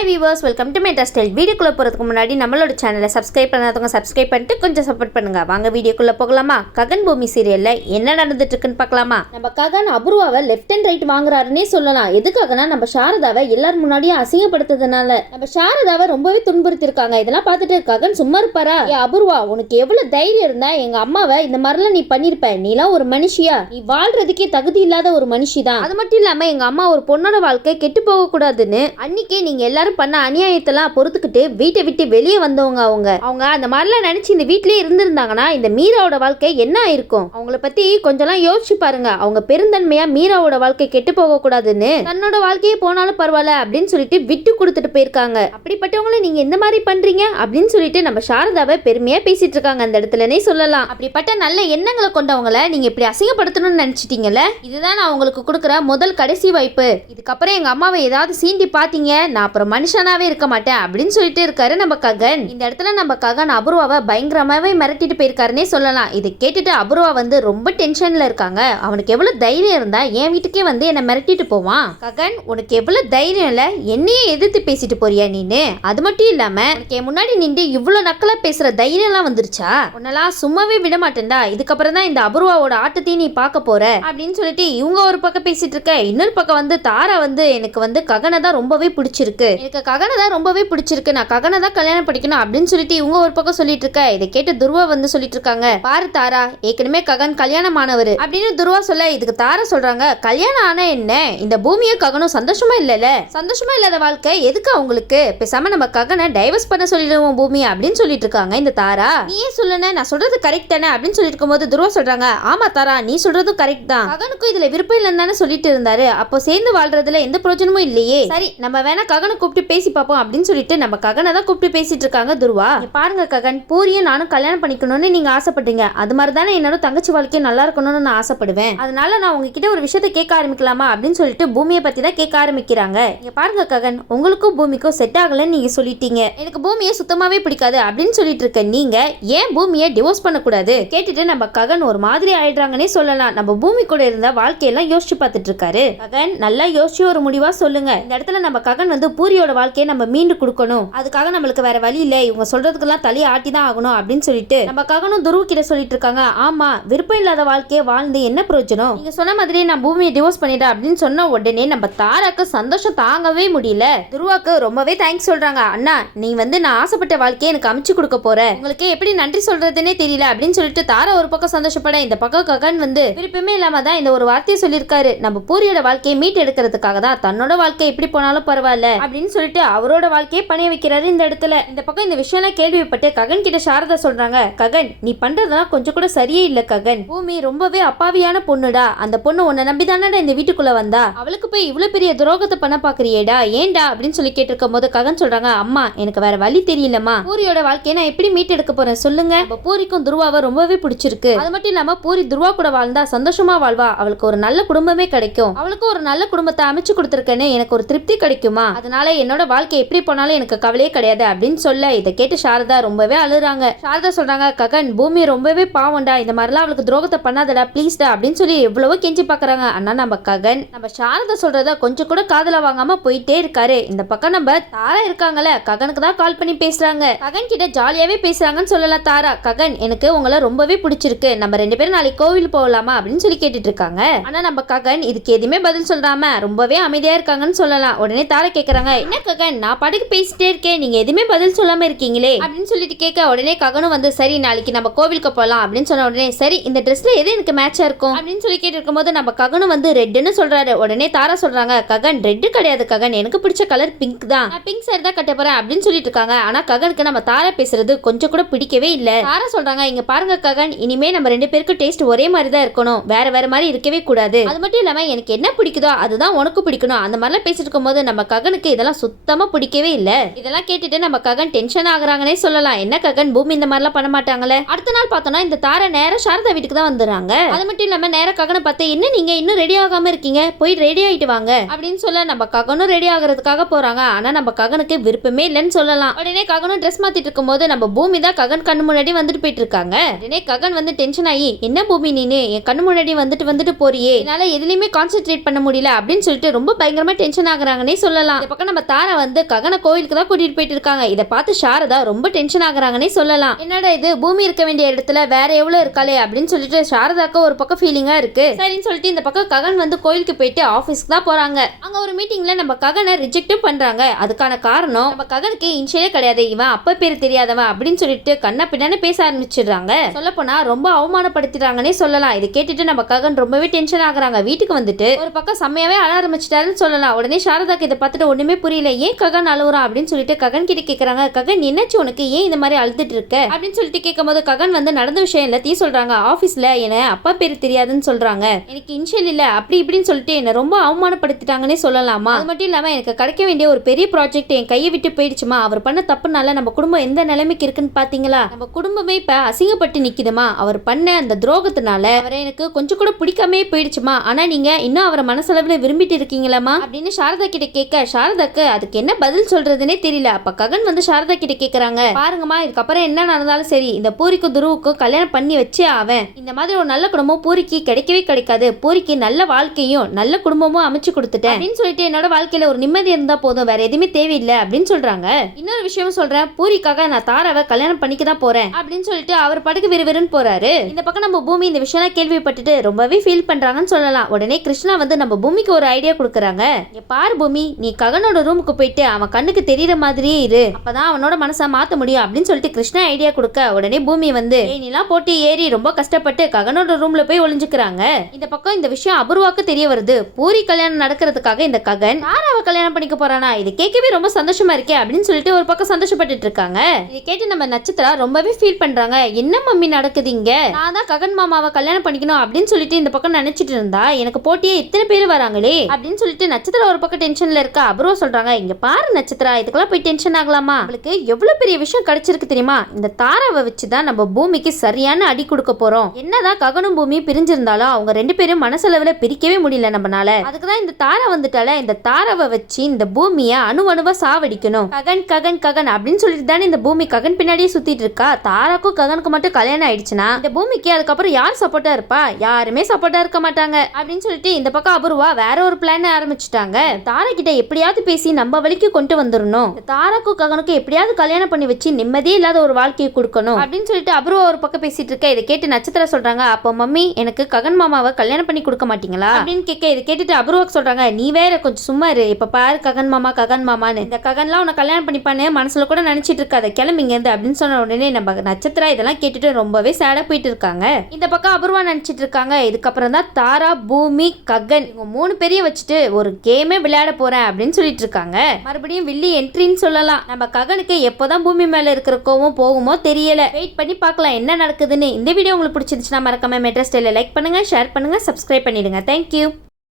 Hi viewers, welcome to my style. வீடியோக்குள்ளே போகிறதுக்கு முன்னாடி நம்மளோட சேனலை சப்ஸ்கிரைப் பண்ணாதவங்க சப்ஸ்கிரைப் பண்ணிட்டு கொஞ்சம் சப்போர்ட் பண்ணுங்க. வாங்க வீடியோக்குள்ளே போகலாமா? ககன் பூமி சீரியலில் என்ன நடந்துட்டு இருக்குன்னு பார்க்கலாமா? நம்ம ககன் அபூர்வாவை லெஃப்ட் அண்ட் ரைட் வாங்குறாருன்னே சொல்லலாம். எதுக்காகனா நம்ம சாரதாவை எல்லாரும் முன்னாடியும் அசிங்கப்படுத்துறதுனால நம்ம சாரதாவை ரொம்பவே துன்புறுத்திருக்காங்க. இதெல்லாம் பார்த்துட்டு ககன் சும்மா இருப்பாரா? அபூர்வா, உனக்கு எவ்வளவு தைரியம் இருந்தா எங்க அம்மாவை இந்த மாதிரிலாம் நீ பண்ணிருப்ப? நீலாம் ஒரு மனுஷியா? நீ வாழ்றதுக்கே தகுதி இல்லாத ஒரு மனுஷி தான். அது மட்டும் இல்லாம எங்க அம்மா ஒரு பொண்ணோட வாழ்க்கை கெட்டு போக கூடாதுன்னு அன்னைக்கே நீங்க எல்லாரும் பண்ண அநியாயத்தெல்லாம் பொறுத்துக்கிட்டு வீட்டை விட்டு வெளியே வந்தவங்க. அவங்க அந்த மாதிரிலாம் நினைச்சு இந்த வீட்லயே இருந்திருந்தாங்கன்னா இந்த மீராவோட வாழ்க்கை என்ன ஆயிருக்கும்? அவங்கள பத்தி கொஞ்சம்லாம் யோசிச்சு பாருங்க. அவங்க பெருந்தன்மையா மீராவோட வாழ்க்கை கெட்டு போக கூடாதுன்னு தன்னோட வாழ்க்கையே போனாலும் பரவாயில்ல அப்படின்னு சொல்லிட்டு விட்டு கொடுத்துட்டு போயிருக்காங்க. அப்படிப்பட்டவங்கள நீங்க இந்த மாதிரி பண்றீங்க அப்படின்னு சொல்லிட்டு நம்ம சாரதாவை பெருமையா பேசிட்டு இருக்காங்க அந்த இடத்துலனே சொல்லலாம். அப்படிப்பட்ட நல்ல எண்ணங்களை கொண்டவங்களை நீங்க இப்படி அசிங்கப்படுத்தணும்னு நினைச்சிட்டீங்கல்ல, இதுதான் நான் உங்களுக்கு கொடுக்குற முதல் கடைசி வாய்ப்பு. இதுக்கப்புறம் எங்க அம்மாவை ஏதாவது சீண்டி பாத்தீங்க, நான் அப்புறம் மனுஷனாவே இருக்க மாட்டேன் அப்படின்னு சொல்லிட்டு இருக்காரு நம்ம ககன். இந்த இடத்துல நம்ம ககன் அபூர்வாவை பயங்கரமாவே மிரட்டிட்டு போயிருக்காருன்னே சொல்லலாம். இதை கேட்டுட்டு அபூர்வா வந்து ரொம்ப டென்ஷன்ல இருக்காங்க. அவனுக்கு எவ்வளவு தைரியம் இருந்தா என் வீட்டுக்கே வந்து என்ன மிரட்டிட்டு போவான்? ககன், உனக்கு எவ்வளவு தைரியம் இல்ல, என்னையே எதிர்த்து பேசிட்டு போறியா நீனு? அது மட்டும் இல்லாம உனக்கு என் முன்னாடி நின்று இவ்வளவு நக்கலா பேசுற தைரியம் எல்லாம் வந்துருச்சா? உன்னெல்லாம் சும்மாவே விட மாட்டேன்டா. இதுக்கப்புறம் தான் இந்த அபூர்வாவோட ஆட்டத்தையும் நீ பார்க்க போற அப்படின்னு சொல்லிட்டு இவங்க ஒரு பக்கம் பேசிட்டு இருக்க. இன்னொரு பக்கம் வந்து தாரா வந்து எனக்கு வந்து ககனை தான் ரொம்பவே பிடிச்சிருக்கு, எனக்கு ககனை தான் ரொம்பவே பிடிச்சிருக்கு, நான் ககனை தான் கல்யாணம் படிக்கணும் அப்படின்னு சொல்லிட்டு இவங்க ஒரு பக்கம் சொல்லிட்டு இருக்க. இதை கேட்டு துருவா வந்து சொல்லிட்டு இருக்காங்க, பாரு தாரா, ஏற்கனவே ககன் கல்யாணம் ஆனவர் அப்படின்னு துருவா சொல்ல, இதுக்கு தாரா சொல்றாங்க, கல்யாணம் ஆனா என்ன, இந்த பூமியை ககனும் சந்தோஷமா இல்லல, சந்தோஷமா இல்லாத வாழ்க்கை எதுக்கு அவங்களுக்கு? பேசாம நம்ம ககனை டைவர்ஸ் பண்ண சொல்லிடுவோம் பூமி அப்படின்னு சொல்லிட்டு இருக்காங்க இந்த தாரா. நீயே சொல்லுன, நான் சொல்றது கரெக்ட் தானே அப்படின்னு சொல்லிட்டு இருக்கும்போது துருவா சொல்றாங்க, ஆமா தாரா, நீ சொல்றதும் கரெக்ட் தான். ககனுக்கும் இதுல விருப்பம் இல்லைன்னு தானே சொல்லிட்டு இருந்தாரு, அப்போ சேர்ந்து வாழ்றதுல எந்த பிரயோஜனமும் இல்லையே. சரி, நம்ம வேணா ககனை கூப்பிட்டு பேசி பார்ப்போம் அப்படின்னு சொல்லிட்டு நம்ம ககனை தான் கூப்பிட்டு பேசிட்டு இருக்காங்க துருவா. பாருங்க ககன், பூரியை நானும் கல்யாணம் பண்ணிக்கணும்னு நீங்க ஆசைப்பட்டீங்க, அது மாதிரி தானே என்னோட தங்கச்சி வாழ்க்கையை நல்லா இருக்கணும்னு நான் ஆசைப்படுவேன். அதனால நான் உங்ககிட்ட ஒரு விஷயத்தை கேட்க ஆரம்பிக்கலாமா அப்படின்னு சொல்லிட்டு பூமியை பத்தி தான் கேட்க ஆரம்பிக்கிறாங்க. இங்க பாருங்க ககன், உங்களுக்கும் பூமிக்கும் செட் ஆகலன்னு நீங்க சொல்லிட்டீங்க, எனக்கு பூமியை சுத்தமாவே பிடிக்காது அப்படின்னு சொல்லிட்டு இருக்க நீங்க ஏன் பூமியை டிவோர்ஸ் பண்ணக்கூடாது? கேட்டுட்டு நம்ம ககன் ஒரு மாதிரி ஆயிடுறாங்கன்னே சொல்லலாம். நம்ம பூமி கூட இருந்த வாழ்க்கையெல்லாம் யோசிச்சு பார்த்துட்டு இருக்காரு. ககன், நல்லா யோசிச்சு ஒரு முடிவா சொல்லுங்க. இந்த இடத்துல நம்ம ககன் வந்து பூரியோட வாழ்க்கையை நம்ம மீண்டு கொடுக்கணும், அதுக்காக நம்மளுக்கு வேற வழி இல்லை, இவங்க சொல்றதுக்கெல்லாம் தலையை ஆட்டி தான் ஆகணும் அப்படின்னு சொல்லிட்டு நம்ம ககனும் துருவ கிட்ட சொல்லிட்டு இருக்காங்க. ஆமா, விருப்பம் இல்லாத வாழ்க்கையை வாழ்ந்து என்ன பிரயோஜனம்? நீங்க சொன்ன மாதிரி நான் பூமியை டிவோர்ஸ் பண்ணிட்டேன் அப்படின்னு சொன்ன உடனே நம்ம தாராக்கு சந்தோஷம் தாங்கவே முடியல. துருவாக்கு ரொம்பவே தேங்க்ஸ் சொல்றாங்க. அண்ணா, நீ வந்து நான் ஆசைப்பட்ட வாழ்க்கையை எனக்கு அமைச்சு கொடுக்க போற, உங்களுக்கு எப்படி நன்றி சொல்றதுன்னே தெரியல அப்படின்னு சொல்லிட்டு தாரா ஒரு பக்கம் சந்தோஷப்பட, இந்த பக்கம் ககன் வந்து விருப்பமே இல்லாம தான் இந்த ஒரு வார்த்தையை சொல்லியிருக்காரு. நம்ம பூரியோட வாழ்க்கையை மீட் எடுக்கிறதுக்காக தான் தன்னோட வாழ்க்கை எப்படி போனாலும் பரவாயில்ல அப்படின்னு சொல்லிட்டு அவரோட வாழ்க்கையை பணிய வைக்கிறாரு இந்த இடத்துல. இந்த பக்கம் இந்த விஷயம் கேள்விப்பட்டு ககன் கிட்ட சாரதா சொல்றாங்க, ககன், நீ பண்றதெல்லாம் கொஞ்சம் கூட சரியே இல்ல ககன். பூமி ரொம்பவே அப்பாவியான பொண்ணுடா, அந்த பொண்ணு உன்னை நம்பிதானடா இந்த வீட்டுக்குள்ள வந்தா, அவளுக்கு போய் இவ்வளவு பெரிய துரோகத்தை பண்ண பாக்குறியேடா, ஏன்டா அப்படின்னு சொல்லி கேட்டிருக்கும் போது ககன் சொல்றாங்க, அம்மா, எனக்கு வேற வழி தெரியலம்மா, பூரியோட வாழ்க்கையை நான் எப்படி மீட் எடுக்க போறேன் சொல்லுங்க? பூரிக்கும் துருவாவை ரொம்பவே பிடிச்சிருக்கு, அது மட்டும் இல்லாம பூரி துருவா கூட வாழ்ந்தா சந்தோஷமா வாழ்வா, அவளுக்கு ஒரு நல்ல குடும்பமே கிடைக்கும், அவளுக்கு ஒரு நல்ல குடும்பத்தை அமைச்சு கொடுத்திருக்கேன்னு எனக்கு ஒரு திருப்தி கிடைக்குமா, அதனால என்னோட வாழ்க்கை எப்படி போனாலும் எனக்கு கவலையே கிடையாது அப்படின்னு சொல்ல, இதை கேட்டு சாரதா ரொம்பவே அழுறாங்க. சாரதா சொல்றாங்க, ககன், பூமி ரொம்பவே பாவம்டா, இந்த மாதிரிலாம் அவளுக்கு துரோகத்தை பண்ணாதடா ப்ளீஸ்டா அப்படின்னு சொல்லி எவ்வளவோ கெஞ்சி பாக்குறாங்க. ஆனா நம்ம ககன் நம்ம சாரதா சொல்றத கொஞ்சம் கூட காதல வாங்காம போயிட்டே இருக்காரு. இந்த பக்கம் நம்ம தாரா இருக்காங்கல்ல, ககனுக்கு தான் கால் பண்ணி பேசுறாங்க. ககன் கிட்ட ஜாலியாவே பேசுறாங்கன்னு சொல்லலாம் தாரா. ககன், எனக்கு உங்களை ரொம்பவே பிடிச்சிருக்கு, நம்ம ரெண்டு பேரும் நாளைக்கு கோவில் போகலாமா அப்படின்னு சொல்லி கேட்டுட்டு இருக்காங்க. ஆனா நம்ம ககன் இதுக்கு எதுவுமே பதில் சொல்றாம ரொம்பவே அமைதியா இருக்காங்கன்னு சொல்லலாம். உடனே தாரா கேக்குறாங்க, என்ன ககன், நான் பாட்டுக்கு பேசிட்டே இருக்கேன், நீங்க எதுவுமே பதில் சொல்லாம இருக்கீங்களே அப்படின்னு சொல்லிட்டு கேட்க, உடனே ககனும் வந்து சரி நாளைக்கு நம்ம கோவிலுக்கு போகலாம் அப்படின்னு சொன்ன உடனே, சரி இந்த ட்ரெஸ்ல எது எனக்கு மேட்சா இருக்கும் அப்படின்னு சொல்லி கேட்டு இருக்கும் போது நம்ம ககனும் வந்து ரெட்னு சொல்றாரு. உடனே தாரா சொல்றாங்க, ககன், ரெட் கிடையாது ககன், எனக்கு பிடிச்ச கலர் பிங்க் தான், நான் பிங்க் சாரி தான் கட்ட போறேன் அப்படின்னு சொல்லிட்டு இருக்காங்க. ஆனா ககனுக்கு நம்ம தாரா பேசுறது கொஞ்சம் கூட பிடிக்கவே இல்ல. தாரா சொல்றாங்க, இங்க பாருங்க ககன், இனிமே நம்ம ரெண்டு பேருக்கு டேஸ்ட் ஒரே மாதிரி தான் இருக்கணும், வேற வேற மாதிரி இருக்கவே கூடாது, அது மட்டும் இல்லாம எனக்கு என்ன பிடிக்குதோ அதுதான் உனக்கு பிடிக்கணும், அந்த மாதிரிலாம் பேசிட்டு இருக்கும் போது நம்ம ககனுக்கு இதெல்லாம் சுத்தமா பிடிக்கவே இல்ல. இதெல்லாம் கேட்டுட்டு நம்ம ககன் டென்ஷன் ஆகுறாங்கன்னே சொல்லலாம். என்ன ககன், பூமி இந்த மாதிரிலாம் பண்ண மாட்டாங்களே. அடுத்த நாள் பார்த்தோம்னா இந்த தாரா நேரா சாரதா வீட்டுக்கு தான் வந்துறாங்க. அது மட்டும் இல்லாம நேரா ககனை பார்த்து, என்ன நீங்க இன்னும் ரெடி ஆகாம இருக்கீங்க, போய் ரெடி ஆயிட்டு வாங்க அப்படின்னு சொல்ல நம்ம ககனும் ரெடி ஆகிறதுக்காக போறாங்க. ஆனா நம்ம ககனுக்கு விருப்பமே இல்லைன்னு சொல்லலாம். உடனே ககனும் ட்ரெஸ் மாத்திட்டு இருக்கும் போது நம்ம பூமி தான் ககன் கண்ணு முன்னாடி வந்துட்டு போயிட்டு இருக்காங்க. உடனே ககன் வந்து டென்ஷன் ஆகி, என்ன பூமி நீனு என் கண்ணு முன்னாடி வந்துட்டு போறியே, என்னால எதுலயுமே கான்சென்ட்ரேட் பண்ண முடியல அப்படின்னு சொல்லிட்டு ரொம்ப பயங்கரமா டென்ஷன் ஆகுறாங்கன்னே சொல்லலாம். இந்த பக்கம் நம்ம தாரா வந்து ககனை கோயிலுக்கு தான் கூட்டிட்டு போயிட்டு இருக்காங்க. இதை பார்த்து சாரதா ரொம்ப டென்ஷன் ஆகுறாங்கன்னே சொல்லலாம். என்னடா இது, பூமி இருக்க வேண்டிய இடத்துல வேற எவ்வளவு இருக்காளே அப்படின்னு சொல்லிட்டு சாரதாக்கு ஒரு பக்கம் ஃபீலிங்கா இருக்கு. சரின்னு சொல்லிட்டு இந்த பக்கம் ககன் வந்து கோயிலுக்கு போயிட்டு ஆபீஸ்க்கு தான் போறாங்க. அங்க ஒரு மீட்டிங்ல நம்ம ககனை ரிஜெக்டும் பண்றாங்க. அதுக்கான காரணம் நம்ம ககனுக்கு இன்ஷியலே கிடையாது, இவன் அப்ப பேர் தெரியாதவன் அப்படின்னு சொல்லிட்டு கண்ணா பின்னான்னு பேச ஆரம்பிச்சிடுறாங்க. சொல்ல போனா ரொம்ப அவமானப்படுத்திடுறாங்கன்னே சொல்லலாம். இதை கேட்டுட்டு நம்ம ககன் ரொம்பவே டென்ஷன் ஆகுறாங்க. வீட்டுக்கு வந்துட்டு ஒரு பக்கம் செம்மையாவே அழ ஆரம்பிச்சிட்டாருன்னு சொல்லலாம். உடனே சாரதாக்கு இதை பார்த்துட்டு ஒண்ணுமே புரியல, ஏன் ககன் அழுகுறான் அப்படின்னு சொல்லிட்டு ககன் கிட்ட கேக்குறாங்க. ககன் என்னாச்சு உனக்கு, ஏன் இந்த மாதிரி அழுதுட்டு இருக்க அப்படின்னு சொல்லிட்டு கேட்கும்போது ககன் வந்து நடந்த விஷயம் எல்லாத்தையும் சொல்றாங்க. ஆபீஸ்ல என்ன அப்பா பேரு தெரியாதுன்னு சொல்றாங்க, எனக்கு இன்ஷியல் இல்ல அப்படி இப்படின்னு சொல்லிட்டு என்ன ரொம்ப அவமானப்படுத்திட்டாங்கன்னே சொல்லலாமா. அது மட்டும் இல்லாம எனக்கு கிடைக்க வேண்டிய ஒரு பெரிய ப்ராஜெக்ட் என் கையை விட்டு போயிடுச்சுமா. அவர் பண்ண தப்புனால நம்ம குடும்பம் எந்த நிலைமைக்கு இருக்குன்னு பாத்தீங்களா, நம்ம குடும்பமே இப்ப அசிங்கப்பட்டு நிக்குதுமா. அவர் பண்ண அந்த துரோகத்தினால அவரை எனக்கு கொஞ்சம் கூட பிடிக்காமே போயிடுச்சுமா. ஆனா நீங்க இன்னும் அவரை மனசளவுல விரும்பிட்டு இருக்கீங்களாமா அப்படின்னு சாரதா கிட்ட கேட்க, சாரதாக்கு அதுக்கு என்ன பதில் சொல்றதுன்னே தெரியல. அப்ப ககன் வந்து சாரதா கிட்ட கேக்குறாங்க, பாருங்கம்மா இதுக்கப்புறம் என்ன நடந்தாலும் சரி இந்த பூரிக்கும் துருவுக்கும் கல்யாணம் பண்ணி வச்சே ஆவேன். இந்த மாதிரி ஒரு நல்ல குடும்பம் பூரிக்கு கிடைக்கவே கிடைக்காது. பூரிக்கு நல்ல வாழ்க்கையும் நல்ல குடும்பமும் அமைச்சு கொடுத்துட்டேன் அப்படின்னு சொல்லிட்டு என்னோட வாழ்க்கையில ஒரு நிம்மதி இருந்தா போதும், வேற எதுவுமே தேவையில்லை அப்படின்னு சொல்றாங்க. இன்னொரு விஷயம் சொல்றேன், பூரிக்காக நான் தாராவை கல்யாணம் பண்ணிக்க தான் போறேன் அப்படின்னு சொல்லிட்டு அவர் படுக்கு விறுவிறுன்னு போறாரு. இந்த பக்கம் நம்ம பூமி இந்த விஷயம் கேள்விப்பட்டுட்டு ரொம்பவே ஃபீல் பண்றாங்கன்னு சொல்லலாம். உடனே கிருஷ்ணா வந்து நம்ம பூமிக்கு ஒரு ஐடியா கொடுக்குறாங்க. பாரு பூமி, நீ ககனோட ரூமுக்கு போயிட்டு அவன் கண்ணுக்கு தெரியற மாதிரியே இரு, அப்பதான் அவனோட மனசை மாத்த முடியும் அப்படின்னு சொல்லிட்டு கிருஷ்ணா ஐடியா கொடுக்க, உடனே பூமி வந்து நீலாம் போட்டு ஏறி ரொம்ப கஷ்டப்பட்டு ககனோட ரூம்ல போய் ஒளிஞ்சுக்கிறாங்க. இந்த பக்கம் இந்த விஷயம் அபூர்வாக்கு தெரிய வருது. பூரி கல்யாணம் நடக்கிறதுக்காக இந்த ககன் தாராவை கல்யாணம் பண்ணிக்க போறானா, இது கேட்கவே ரொம்ப சந்தோஷமா இருக்கே அப்படின்னு சொல்லிட்டு ஒரு பக்கம் சந்தோஷப்பட்டு இருக்காங்க. இதை கேட்டு நம்ம நட்சத்திரா ரொம்பவே ஃபீல் பண்றாங்க. என்ன மம்மி நடக்குது இங்க, நான் தான் ககன் மாமாவை கல்யாணம் பண்ணிக்கணும் அப்படின்னு சொல்லிட்டு இந்த பக்கம் நினைச்சிட்டு இருந்தா எனக்கு போட்டியே இத்தனை பேர் வராங்களே அப்படின்னு சொல்லிட்டு நட்சத்திரா ஒரு பக்கம் டென்ஷன்ல இருக்கா. அபூர்வா சொல்றாங்க, இங்க பாரு நட்சத்திரா, இதுக்கெல்லாம் போய் டென்ஷன் ஆகலாமா, உங்களுக்கு எவ்வளவு பெரிய விஷயம் கிடைச்சிருக்கு தெரியுமா. இந்த தாராவை வச்சுதான் நம்ம பூமிக்கு சரியான அடி கொடுக்க போறோம். என்னதான் ககனும் பூமி பிரிஞ்சிருந்தாலும் அவங்க ரெண்டு பேரும் மனசளவுல பிரிக்கவே முடியல நம்மனால. அதுக்குதான் இந்த தாரா வந்துட்டால இந்த தாராவை வச்சு இந்த பூமியை அணுவணுவா சாவடிக்கணும். ககன் ககன் ககன் அப்படின்னு சொல்லிட்டு தானே இந்த பூமி ககன் பின்னாடியே சுத்திட்டு இருக்கா. தாராக்கும் ககனுக்கு மட்டும் கல்யாணம் ஆயிடுச்சுன்னா இந்த பூமிக்கு அதுக்கப்புறம் யார் சப்போர்ட்டா இருப்பா, யாருமே சப்போர்ட்டா இருக்க மாட்டாங்க அப்படின்னு சொல்லிட்டு இந்த பக்கம் அபூர்வா வேற ஒரு பிளான் ஆரம்பிச்சுட்டாங்க. தாரா கிட்ட எப்படியாவது பேசி நம்ம வழிக்கு கொண்டு வந்துடணும், தாராக்கும் ககனுக்கும் எப்படியாவது கல்யாணம் பண்ணி வச்சு நிம்மதியே இல்லாத ஒரு வாழ்க்கையை கொடுக்கணும் அப்படின்னு சொல்லிட்டு அபூர்வா ஒரு பக்கம் பேசிட்டு இருக்க. இதை கேட்டு நட்சத்திரா சொல்றாங்க, அப்போ மம்மி எனக்கு ககன் மாமாவை கல்யாணம் பண்ணி கொடுக்க மாட்டீங்களா அப்படின்னு கேட்க, இதை கேட்டுட்டு அபூர்வாக்கு சொல்றாங்க, நீ வேற கொஞ்சம் சும்மா இரு, இப்ப பாரு ககன் மாமான்னு இந்த ககன்லாம் உன்னை கல்யாணம் பண்ணிப்பான்னு மனசுல கூட நினைச்சிட்டு இருக்காத, கிளம்பிங்க அப்படின்னு சொன்ன உடனே நம்ம நட்சத்திரா இதெல்லாம் கேட்டுட்டு ரொம்பவே சேடா போயிட்டு இருக்காங்க. இந்த பக்கம் அபூர்வா நினைச்சிட்டு இருக்காங்க, இதுக்கப்புறம் தான் தாரா பூமி ககன் இவங்க 3 பேரையும் வச்சுட்டு ஒரு கேமே விளையாட போறேன் அப்படின்னு சொல்லிட்டு இருக்காங்க. மறுபடியும் வில்லி என்ட்ரின்னு சொல்லலாம். நம்ம ககனுக்கு எப்போதான் பூமி மேல இருக்கிற கோவம் போகுமோ தெரியல. வெயிட் பண்ணி பார்க்கலாம் என்ன நடக்குதுன்னு. இந்த வீடியோ உங்களுக்கு பிடிச்சிருந்துச்சுன்னா மறக்காம மெட்ரா ஸ்டைல லைக் பண்ணுங்க, ஷேர் பண்ணுங்க, சப்ஸ்கிரைப் பண்ணிடுங்க. தேங்க்யூ.